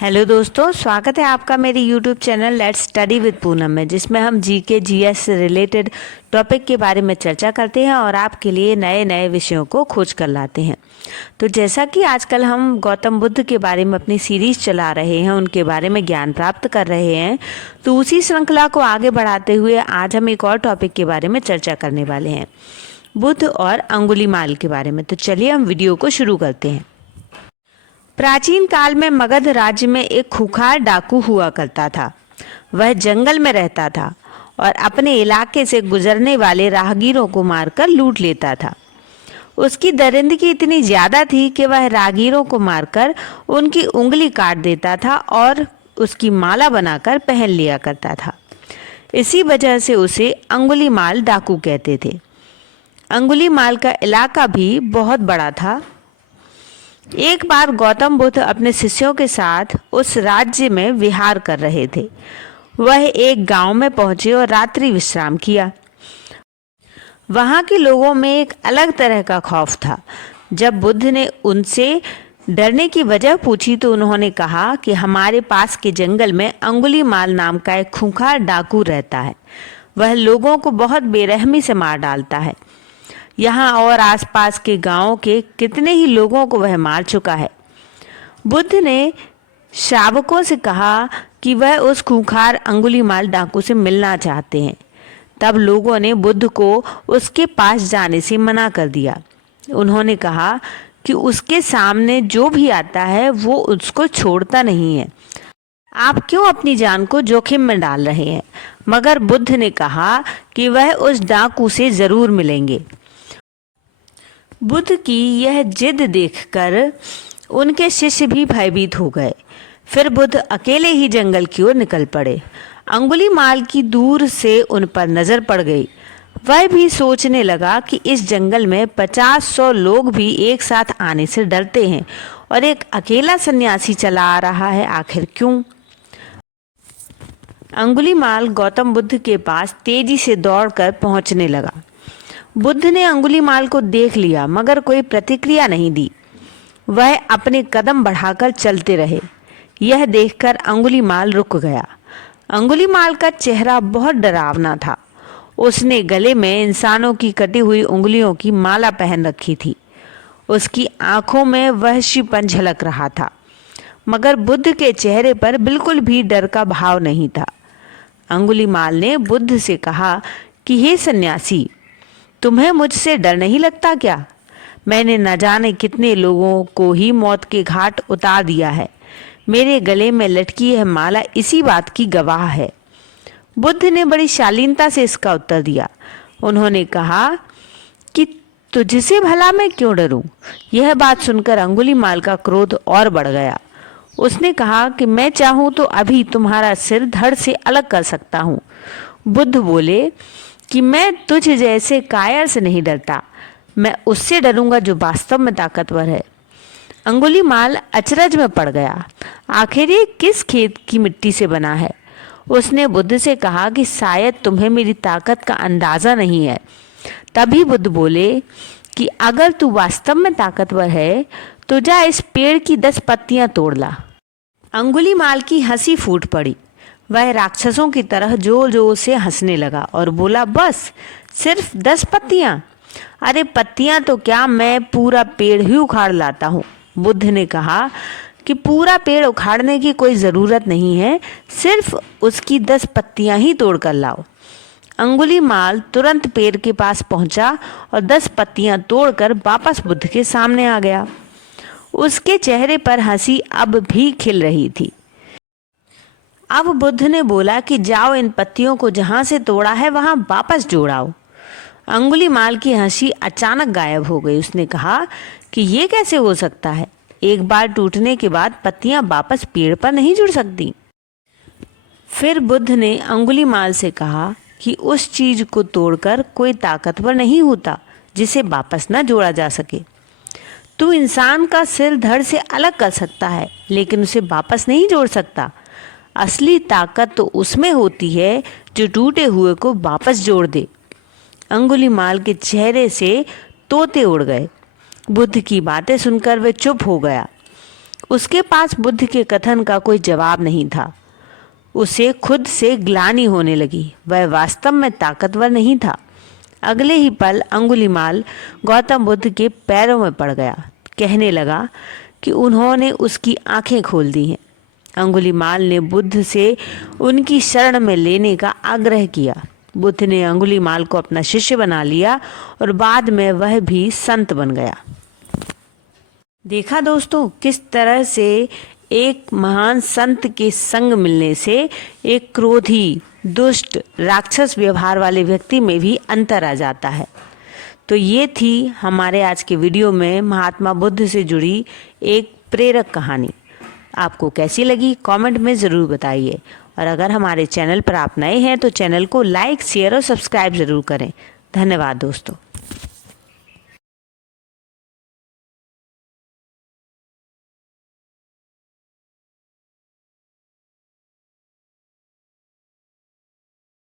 Hello दोस्तों, स्वागत है आपका मेरे YouTube channel let's study with Poonam में, जिसमें हम जीके जीएस से रिलेटेड टॉपिक के बारे में चर्चा करते हैं और आपके लिए नए नए विषयों को खोज कर लाते हैं। तो जैसा कि आजकल हम गौतम बुद्ध के बारे में अपनी सीरीज चला रहे हैं, उनके बारे में ज्ञान प्राप्त कर रहे हैं, तो उसी श्रृंखला को आगे बढ़ाते हुए आज हम एक और टॉपिक के बारे में चर्चा करने वाले हैं, बुद्ध और अंगुलीमाल के बारे में। तो चलिए हम वीडियो को शुरू करते हैं। प्राचीन काल में मगध राज्य में एक खूंखार डाकू हुआ करता था। वह जंगल में रहता था और अपने इलाके से गुजरने वाले राहगीरों को मारकर लूट लेता था। उसकी दरिंदगी इतनी ज़्यादा थी कि वह राहगीरों को मारकर उनकी उंगली काट देता था और उसकी माला बनाकर पहन लिया करता था। इसी वजह से उसे अंगुलीमाल डाकू कहते थे। अंगुलीमाल का इलाका भी बहुत बड़ा था। एक बार गौतम बुद्ध अपने शिष्यों के साथ उस राज्य में विहार कर रहे थे। वह एक गांव में पहुंचे और रात्रि विश्राम किया। वहां के लोगों में एक अलग तरह का खौफ था। जब बुद्ध ने उनसे डरने की वजह पूछी तो उन्होंने कहा कि हमारे पास के जंगल में अंगुलीमाल नाम का एक खूंखार डाकू रहता है। वह लोगों को बहुत बेरहमी से मार डालता है। यहाँ और आसपास के गांवों के कितने ही लोगों को वह मार चुका है। बुद्ध ने श्रावकों से कहा कि वह उस खूंखार अंगुलीमाल डाकू से मिलना चाहते हैं। तब लोगों ने बुद्ध को उसके पास जाने से मना कर दिया। उन्होंने कहा कि उसके सामने जो भी आता है वो उसको छोड़ता नहीं है। आप क्यों अपनी जान को जोखिम में डाल रहे हैं? मगर बुद्ध ने कहा कि वह उस डाकू से जरूर मिलेंगे। बुद्ध की यह जिद देखकर उनके शिष्य भी भयभीत हो गए। फिर बुद्ध अकेले ही जंगल की ओर निकल पड़े। अंगुलीमाल की दूर से उन पर नजर पड़ गई। वह भी सोचने लगा कि इस जंगल में 50-100 लोग भी एक साथ आने से डरते हैं और एक अकेला सन्यासी चला आ रहा है, आखिर क्यों? अंगुलीमाल गौतम बुद्ध के पास तेजी से दौड़कर पहुंचने लगा। बुद्ध ने अंगुलीमाल को देख लिया मगर कोई प्रतिक्रिया नहीं दी। वह अपने कदम बढ़ाकर चलते रहे। यह देखकर अंगुलीमाल रुक गया। अंगुलीमाल का चेहरा बहुत डरावना था। उसने गले में इंसानों की कटी हुई उंगलियों की माला पहन रखी थी। उसकी आंखों में वहशीपन झलक रहा था, मगर बुद्ध के चेहरे पर बिल्कुल भी डर का भाव नहीं था। अंगुलीमाल ने बुद्ध से कहा कि हे सन्यासी, तुम्हें मुझसे डर नहीं लगता क्या? मैंने न जाने कितने लोगों को ही मौत के घाट उतार दिया है। मेरे गले में लटकी यह माला इसी बात की गवाह है। बुद्ध ने बड़ी शालीनता से इसका उत्तर दिया। उन्होंने कहा कि तुझसे भला मैं क्यों डरूं? यह बात सुनकर अंगुलीमाल का क्रोध और बढ़ गया। उसने कहा कि मैं चाहूं तो अभी तुम्हारा सिर धड़ से अलग कर सकता हूं। बुद्ध बोले कि मैं तुझ जैसे कायर से नहीं डरता, मैं उससे डरूंगा जो वास्तव में ताकतवर है। अंगुलीमाल अचरज में पड़ गया। आखिर ये किस खेत की मिट्टी से बना है? उसने बुद्ध से कहा कि शायद तुम्हें मेरी ताकत का अंदाजा नहीं है। तभी बुद्ध बोले कि अगर तू वास्तव में ताकतवर है तो जा इस पेड़ की 10 पत्तियां तोड़ ला। अंगुलीमाल की हंसी फूट पड़ी। वह राक्षसों की तरह जोर जोर से हंसने लगा और बोला, बस सिर्फ 10 पत्तियां? अरे पत्तियां तो क्या, मैं पूरा पेड़ ही उखाड़ लाता हूँ। बुद्ध ने कहा कि पूरा पेड़ उखाड़ने की कोई ज़रूरत नहीं है, सिर्फ उसकी 10 पत्तियां ही तोड़ कर लाओ। अंगुलीमाल तुरंत पेड़ के पास पहुंचा और 10 पत्तियां तोड़कर वापस बुद्ध के सामने आ गया। उसके चेहरे पर हंसी अब भी खिल रही थी। अब बुद्ध ने बोला कि जाओ इन पत्तियों को जहां से तोड़ा है वहां वापस जोड़ाओ। अंगुलीमाल की हंसी अचानक गायब हो गई। उसने कहा कि ये कैसे हो सकता है? एक बार टूटने के बाद पत्तियां वापस पेड़ पर नहीं जुड़ सकती। फिर बुद्ध ने अंगुलीमाल से कहा कि उस चीज को तोड़कर कोई ताकतवर नहीं होता जिसे वापस न जोड़ा जा सके। तू इंसान का सिर धड़ से अलग कर सकता है लेकिन उसे वापस नहीं जोड़ सकता। असली ताकत तो उसमें होती है जो टूटे हुए को वापस जोड़ दे। अंगुलीमाल के चेहरे से तोते उड़ गए। बुद्ध की बातें सुनकर वह चुप हो गया। उसके पास बुद्ध के कथन का कोई जवाब नहीं था। उसे खुद से ग्लानि होने लगी, वह वास्तव में ताकतवर नहीं था। अगले ही पल अंगुलीमाल गौतम बुद्ध के पैरों में पड़ गया। कहने लगा कि उन्होंने उसकी आंखें खोल दी हैं। अंगुलीमाल ने बुद्ध से उनकी शरण में लेने का आग्रह किया। बुद्ध ने अंगुलीमाल को अपना शिष्य बना लिया और बाद में वह भी संत बन गया। देखा दोस्तों, किस तरह से एक महान संत के संग मिलने से एक क्रोधी, दुष्ट, राक्षस व्यवहार वाले व्यक्ति में भी अंतर आ जाता है। तो ये थी हमारे आज के वीडियो में महात्मा बुद्ध से जुड़ी एक प्रेरक कहानी। आपको कैसी लगी कमेंट में ज़रूर बताइए, और अगर हमारे चैनल पर आप नए हैं तो चैनल को लाइक, शेयर और सब्सक्राइब ज़रूर करें। धन्यवाद दोस्तों।